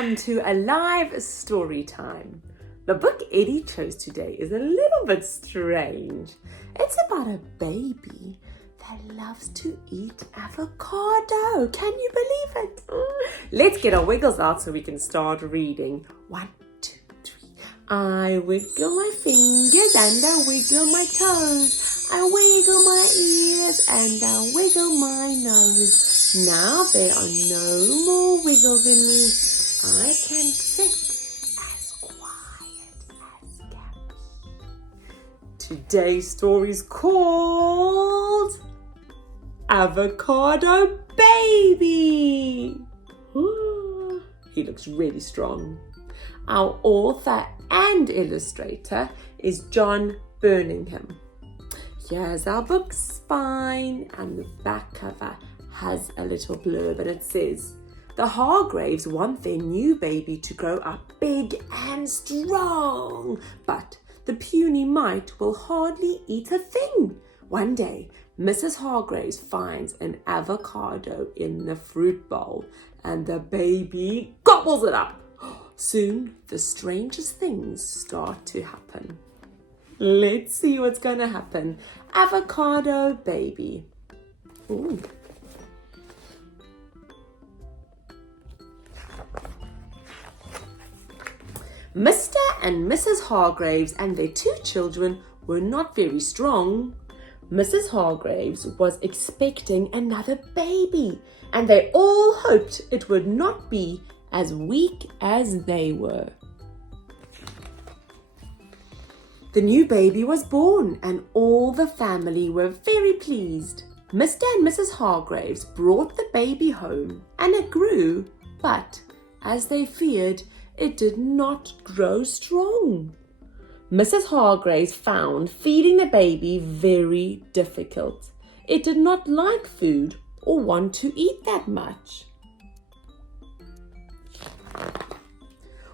welcome to a live story time. The book Eddie chose today is a little bit strange. It's about a baby that loves to eat avocado. Can you believe it? Let's get our wiggles out so we can start reading. 1, 2, 3. I wiggle my fingers and I wiggle my toes. I wiggle my ears and I wiggle my nose. Now there are no more wiggles in me. I can sit as quiet as can be. Today's story is called Avocado Baby. He looks really strong. Our author and illustrator is John Birmingham. Here's our book spine, and the back cover has a little blurb, and it says, the Hargraves want their new baby to grow up big and strong, but the puny mite will hardly eat a thing. One day, Mrs. Hargraves finds an avocado in the fruit bowl, and the baby gobbles it up. Soon, the strangest things start to happen. Let's see what's going to happen. Avocado Baby. Ooh. Mr. and Mrs. Hargraves and their 2 children were not very strong. Mrs. Hargraves was expecting another baby, and they all hoped it would not be as weak as they were. The new baby was born, and all the family were very pleased. Mr. and Mrs. Hargraves brought the baby home, and it grew, but, as they feared, it did not grow strong. Mrs. Hargraves found feeding the baby very difficult. It did not like food or want to eat that much.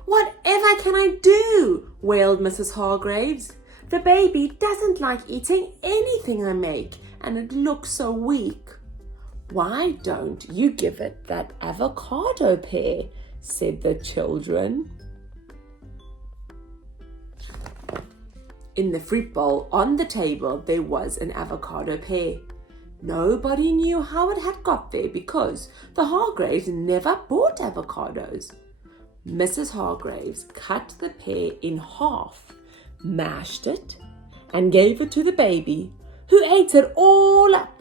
Whatever can I do? Wailed Mrs. Hargraves. The baby doesn't like eating anything I make, and it looks so weak. Why don't you give it that avocado pear? Said the children. In the fruit bowl on the table there was an avocado pear. Nobody knew how it had got there because the Hargraves never bought avocados. Mrs. Hargraves cut the pear in half, mashed it, and gave it to the baby, who ate it all up.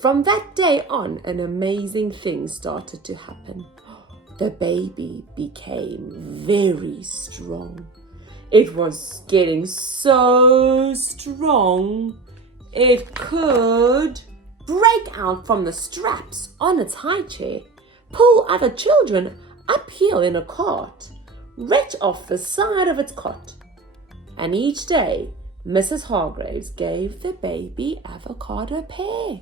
From that day on, an amazing thing started to happen. The baby became very strong. It was getting so strong, it could break out from the straps on its high chair, pull other children uphill in a cart, right off the side of its cot. And each day, Mrs. Hargraves gave the baby avocado pear.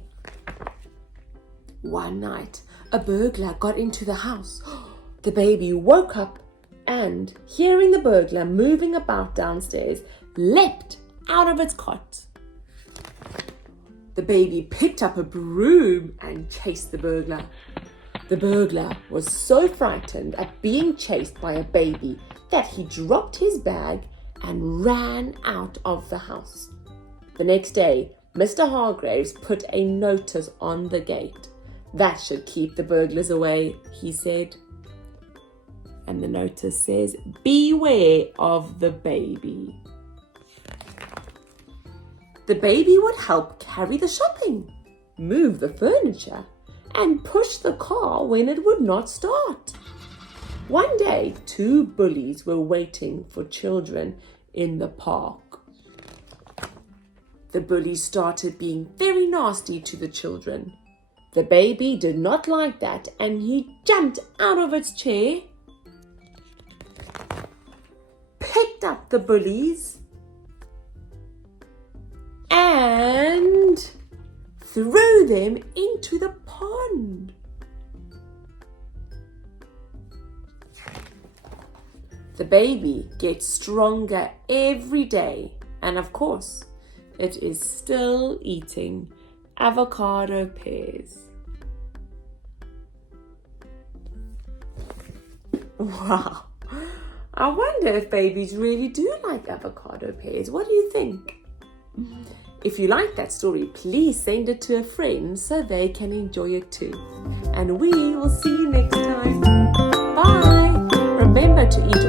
One night, a burglar got into the house. The baby woke up and, hearing the burglar moving about downstairs, leapt out of its cot. The baby picked up a broom and chased the burglar. The burglar was so frightened at being chased by a baby that he dropped his bag and ran out of the house. The next day, Mr. Hargraves put a notice on the gate. That should keep the burglars away, he said. And the notice says, beware of the baby. The baby would help carry the shopping, move the furniture, and push the car when it would not start. One day, 2 bullies were waiting for children in the park. The bullies started being very nasty to the children. The baby did not like that, and he jumped out of its chair, picked up the bullies, and threw them into the pond. The baby gets stronger every day, and of course, it is still eating avocado pears. Wow. I wonder if babies really do like avocado pears. What do you think? If you like that story, please send it to a friend so they can enjoy it too. And we will see you next time. Bye. Remember to eat